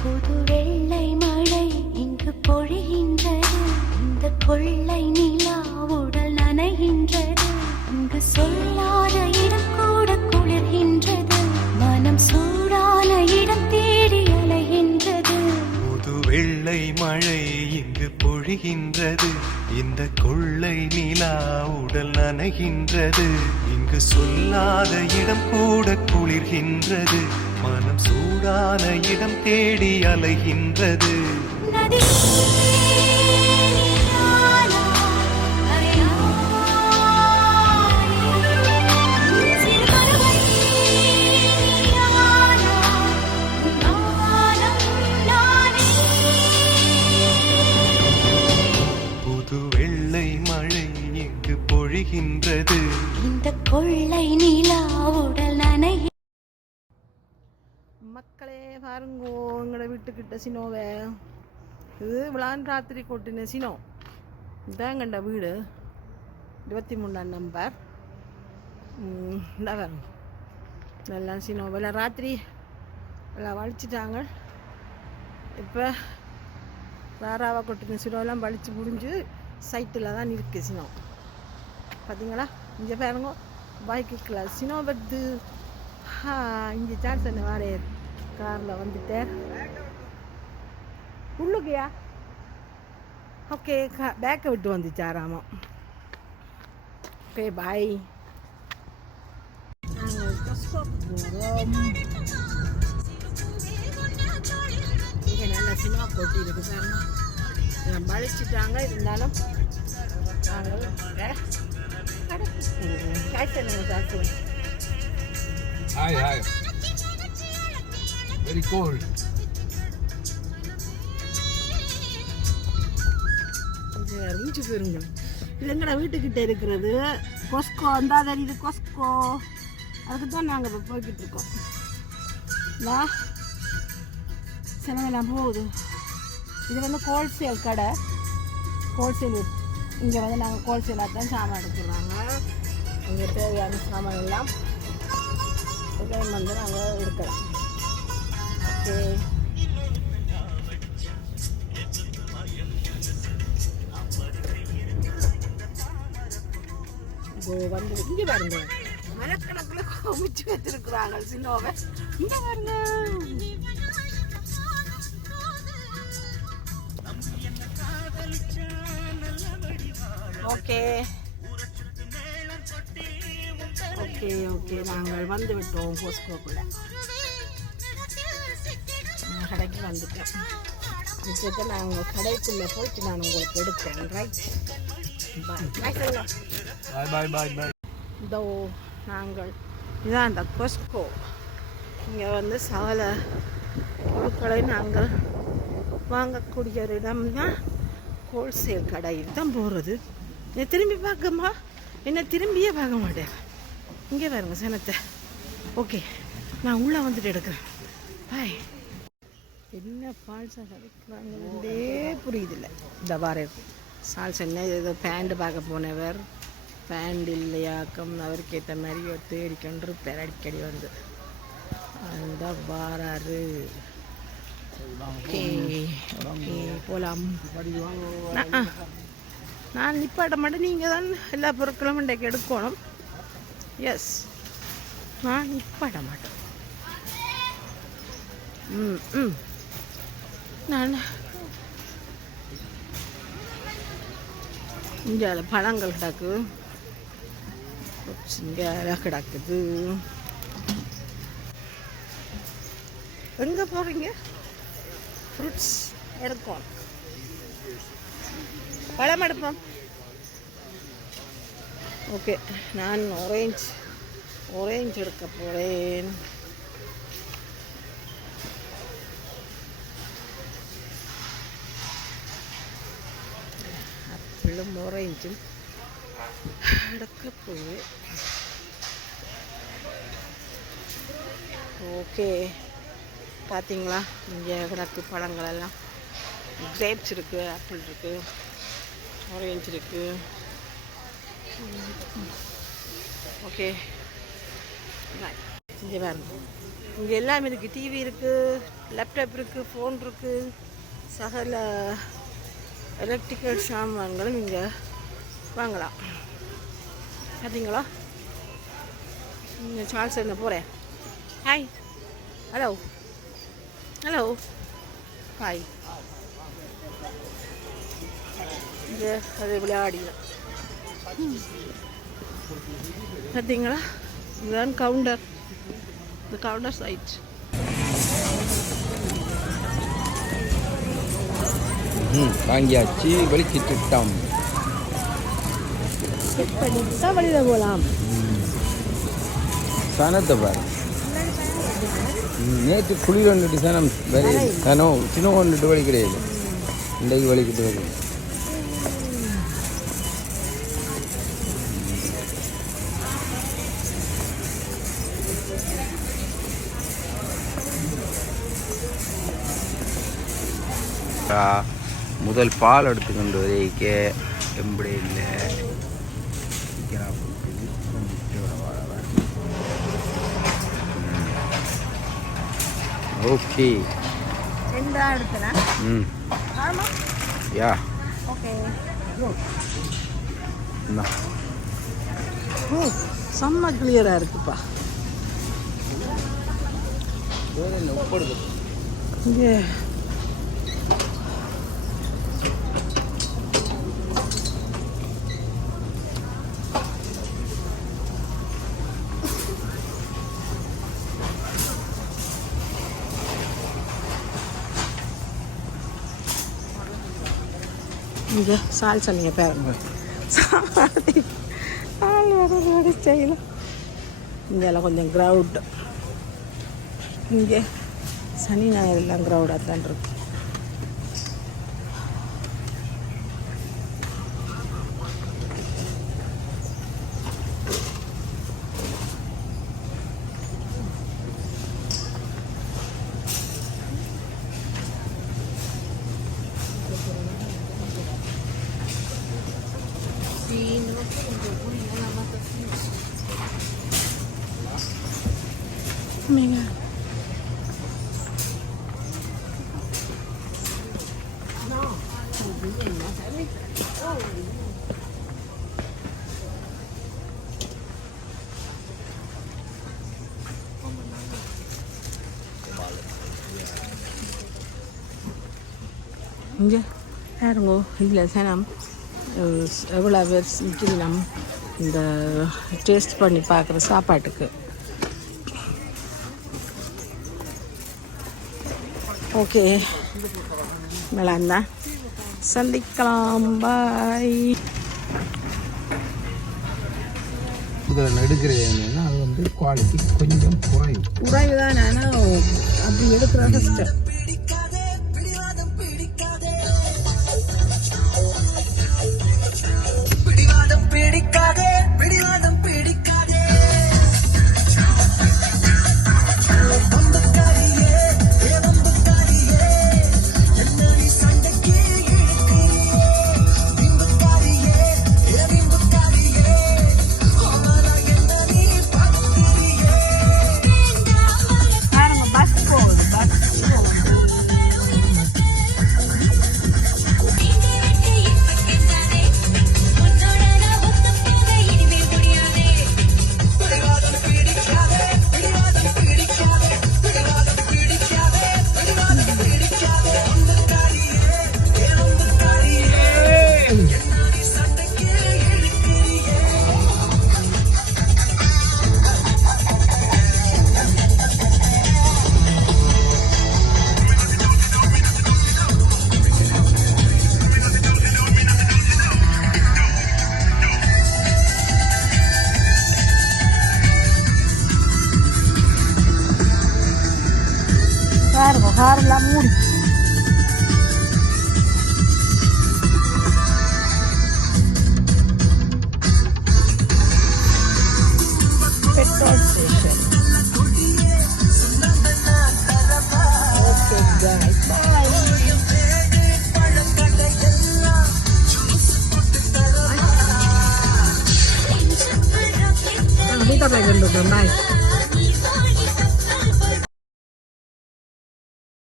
புது வெள்ளை மழை இங்கு பொழிகின்றது இந்த கொள்ளை நிலா உடல் நனைகின்றது இங்கு சொல்லாத இடம் பொழிகின்றது இந்த கொள்ளை நிலா உடல் நனைகின்றது. இங்கு சொல்லாத இடம் கூட குளிர்கின்றது. மனம் சூடான இடம் தேடி அலைகின்றது. மக்களே பாருங்கோ எங்களோட வீட்டுக்கிட்ட சினோவை இது விளான் ராத்திரி கொட்டின சினோ இதான் கண்ட வீடு. இருபத்தி மூணாம் நம்பர் இந்த நல்லா இதெல்லாம் சினோ எல்லாம் ராத்திரி. எல்லாம் வலிச்சிட்டாங்க. இப்போ ராராவை கொட்டின சினோலாம் வலிச்சு முடிஞ்சு சைட்டில் தான் இருக்குது சினோ பார்த்தீங்களா இங்கே பாருங்க பைக்குக்குள்ள சினோ வருது. ஹா இங்கே சான்சன் வாரே காரில் வந்துட்டேன் உள்ளுக்கியா? ஓகே கா பேக்கை விட்டு வந்துச்சா ராமம் ஓகே பாய் போகிறோம் இங்கே நல்ல சினிமா போட்டி இருக்கு சார். பழிச்சிட்டாங்க இருந்தாலும் நாங்கள் கடைக்கு போவோம். காய் சொல்லுங்க sir Hi, hi. Very cold. கொஞ்சம் போயிருங்க இது எங்கட வீட்டுக்கிட்ட இருக்கிறது? கொஸ்கோ அந்த தெரியுது கொஸ்கோ அதுக்கு தான் நாங்கள் இப்போ போய்கிட்டு இருக்கோம். வா. செலவெல்லாம் போகுது. இது வந்து ஹோல்சேல் கடை. ஹோல்சேல் இங்கே வந்து நாங்கள் ஹோல்சேலாக தான் சாமான் எடுத்துருவாங்க இங்கே தேவையான சாமான் எல்லாம் இதையும் வந்து நாங்கள் எடுக்கலாம். இதோ வந்து இங்கே பாருங்க. மரக்கணக்கில் குமிச்சு வச்சிருக்கிறாங்க சின்னோவை. இங்கே பாருங்க. ஓகே. Okay okay. நாங்கள் வந்து விட்டோம் போஸ்கோக்குள்ள. கடைக்கு வந்துட்டேன் இப்போ நாங்கள் கடைக்குள்ளே போயிட்டு நான் உங்களுக்கு எடுப்பேன் right bye bye bye, bye. இதோ நாங்கள் இதான் அந்த கொஸ்கோ இங்கே வந்து சகல பொருட்களை நாங்கள் வாங்கக்கூடிய ஒரு இடம் தான் ஹோல்சேல் கடை. தான் போகிறது என்னை திரும்பி பார்க்கம்மா என்ன திரும்பியே பார்க்க மாட்டேன். இங்கே பாருங்க சனத்தை. ஓகே நான் உள்ளே வந்துட்டு எடுக்கிறேன். பாய் என்ன ஃபால்ஸாக கிடைக்கிறாங்களே புரியுதில்ல. இந்த வாரம் இருக்கும் சால்ஸ் என்ன ஏதோ பேண்ட் பார்க்க போனவர். பேண்ட் இல்லையாக்கம் அவருக்கு ஏற்ற மாதிரி ஒரு தேடிக்கொண்டு பெரடிக்கடி அடிக்கடி வந்து. அந்த வாராரு. ஓகே ஓகே போகலாம் நான் நான் நிப்பாட்ட மாட்டேன். நீங்கள் தான் எல்லா பொருட்களும் இன்றைக்கு எடுக்கணும். எஸ் நான் நிப்பாட்ட மாட்டேன். ம் ம். நான் இங்கே பழங்கள் கிடக்கு. இங்கே கிடக்குது. எங்கே போகிறீங்க ஃப்ரூட்ஸ் எடுக்கும். பழம் எடுப்போம். ஓகே நான் ஒரேஞ்ச் ஒரேஞ்ச் எடுக்க போகிறேன் ആപ്പിളും ഓറഞ്ചും അടക്കപ്പൂവ് ஓகே பார்த்தீங்களா இங்கே கிடக்கு பழங்கள் எல்லாம் கிரேப்ஸ் இருக்குது ஆப்பிள் இருக்குது ஆரேஞ்ச் இருக்குது ஓகே இங்கே பாருங்க இங்கே எல்லாம் இருக்குது டிவி இருக்குது லேப்டாப் இருக்குது ஃபோன் இருக்குது சகல எலக்ட்ரிக்கல் சாமான்களும் இங்கே வாங்கலாம். பார்த்தீங்களா இங்கே சார்ல்ஸ் என்ன போகிறேன் ஹாய் ஹலோ ஹலோ ஹாய் இது அது விளையாடினோம் பார்த்தீங்களா இதுதான் கவுண்டர் இந்த கவுண்டர் சைட் ம் வாங்கியாச்சு பண்ணிட்டு தான் வழியில் போகலாம் சனத்தை பாரு. நேற்று குளிர் வந்துட்டு சனம் வரி சனோ சின்ன வந்துட்டு வழி கிடையாது. இன்றைக்கு வலிக்கிட்டு வருது முதல் பால் எடுத்துக்கொண்டு வரைக்க எப்படி இல்லை. ஓகே. ம். யா. ஓகே. ஓ. செம்ம கிளியராக இருக்குப்பா. இங்கே. இங்கே சால் சொன்னீங்க பேருங்க சாரி ஆள் வர இங்கெல்லாம் கொஞ்சம் க்ரௌட் இங்கே சனி ஞாயிறு எல்லாம் க்ரௌடாக தான் இருக்கு இங்கே யாருங்க? இதில் சனம். எவ்வளோ பேர் நிற்கலாம் இந்த டேஸ்ட் பண்ணி பார்க்குற சாப்பாட்டுக்கு? ஓகே. மேலாந்தா சந்திக்கலாம். பாய் இதில் எடுக்கிறது என்னன்னா அது வந்து குவாலிட்டி கொஞ்சம் குறையும் குறைவு. தான் ஆனால் அப்படி எடுக்கிற கஷ்டம் aleluya. Harla mucho.